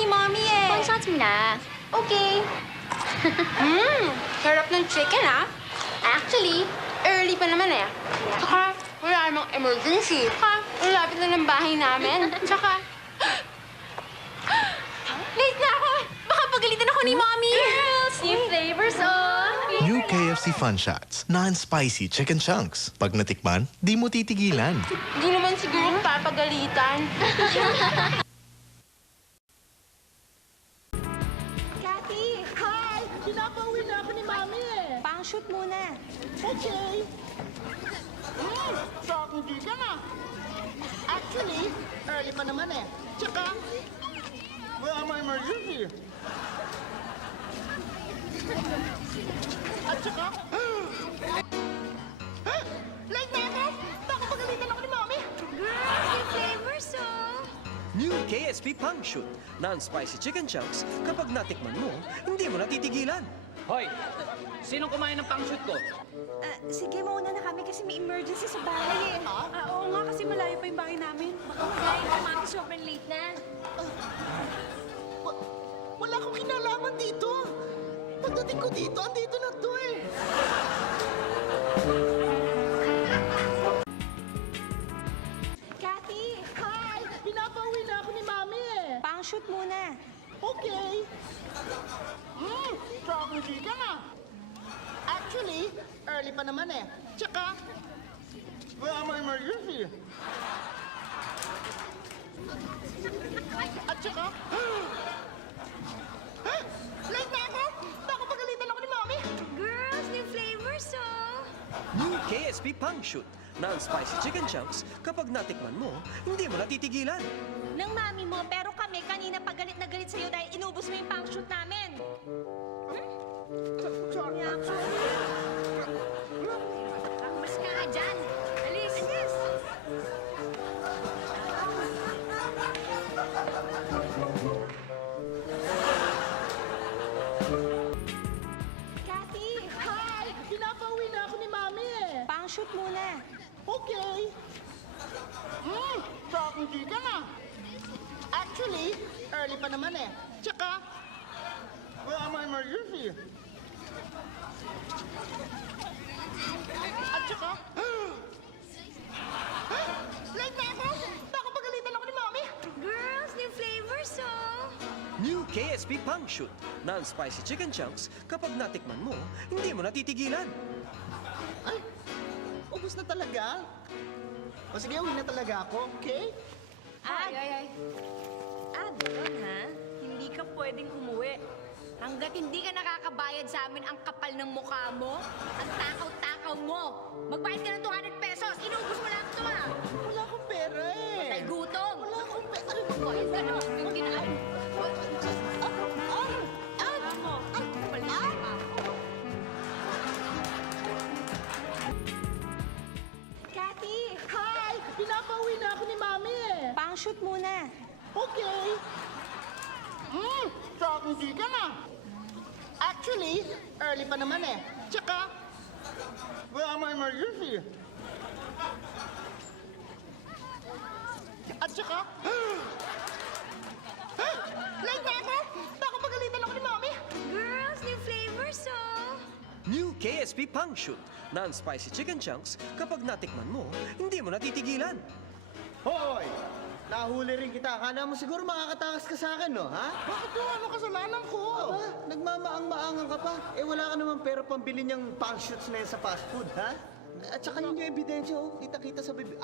ni Mommy eh. Pangshots mo na. Okay. Sarap ng chicken ah. Actually, Early pa naman eh. Tsaka, wala namang emergency. Tsaka, malapit na ng bahay namin. Tsaka, late na ako. Baka pagalitan ako ni Mommy. girls, new flavors on. New KFC Fun Shots. Non-spicy chicken chunks. Pag natikman, di mo titigilan. Hindi naman siguro papagalitan. Cathy! Hi! Pinapauwi na ako ni Mami eh. Pang-shoot muna. Okay. Sakong di ka na. Actually, early pa naman eh. Tsaka, wala may emergency. At tsaka, late na ako! Baka pagalitan ako ni Mami. Girls, new flavors on. New KSP Pang Shoot. Non-spicy chicken chunks. Kapag natikman mo, hindi mo natitigilan. Hoy! Sinong kumain ng pang-shoot ko? Sige, mauna na kami kasi may emergency sa bahay eh. Oo nga, kasi malayo pa yung bahay namin. Baka magaling ka, Mami. Sobrang late na. Wala akong kinalaman dito. Pagdating ko dito, andito na to eh. Cathy, Hi! Pinapauwi na ako ni Mami eh. pang-shoot muna. Okay. Sakong di ka na. Actually, early pa naman eh. Tsaka, wala may emergency. At tsaka, late na ako! Baka pagalitan ako ni Mami. Girls, new flavors on. New KSP Pang Shoot. Non-spicy chicken chunks. Kapag natikman mo, hindi mo natitigilan. Ng mami mo, pero kami kanina pa galit na galit sa'yo dahil inubos mo yung pang-shoot namin. Sorry. Mas ka nga dyan. Alis. Yes. Cathy, Hi! Pinapauwi na ako ni Mami eh. pang-shoot muna. Okay. Sakong di ka na. Actually, early pa naman eh. Tsaka, wala may emergency. At tsaka, late na ako! Baka pagalitan ako ni Mami. Girls, new flavors oh. New KSP Pang Shoot. Non-spicy chicken chunks. Kapag natikman mo, hindi mo natitigilan. Ay, ubus na talaga? O sige, uwi na talaga ako, okay? Doon ha? Hindi ka pwedeng umuwi. Hanggat hindi ka nakakabayad sa amin ang kapal ng mukha mo, ang takaw-takaw mo. Magbayad ka ng 200 pesos. Inuubos mo lang ito ha. Wala akong pera eh. Tay gutom. Wala akong pera. Magbayad ka na. Yung ginaan. Kapal ng mukha mo. Cathy, Hi! Pinapauwi na ako ni Mami eh. pang-shoot muna. Okay. Sakong di ka na. Actually, early pa naman eh. Tsaka, wala may emergency. At tsaka, late na ako! Baka pagalitan ako ni Mami. Girls, new flavors oh. New KSP Pang Shoot. Non-spicy chicken chunks. Kapag natikman mo, hindi mo natitigilan. Hoy! Nahuli rin kita. Akala mo siguro makakatakas ka sa akin, no? Ha? Bakit yung ano kasalanan ko? Aba, nagmamaang-maangan ka pa. Eh, wala ka naman pera pambili niyang pang shoots na yan sa fast food, ha? At saka yun yung ebidensya, oh. Kita-kita sa bibig.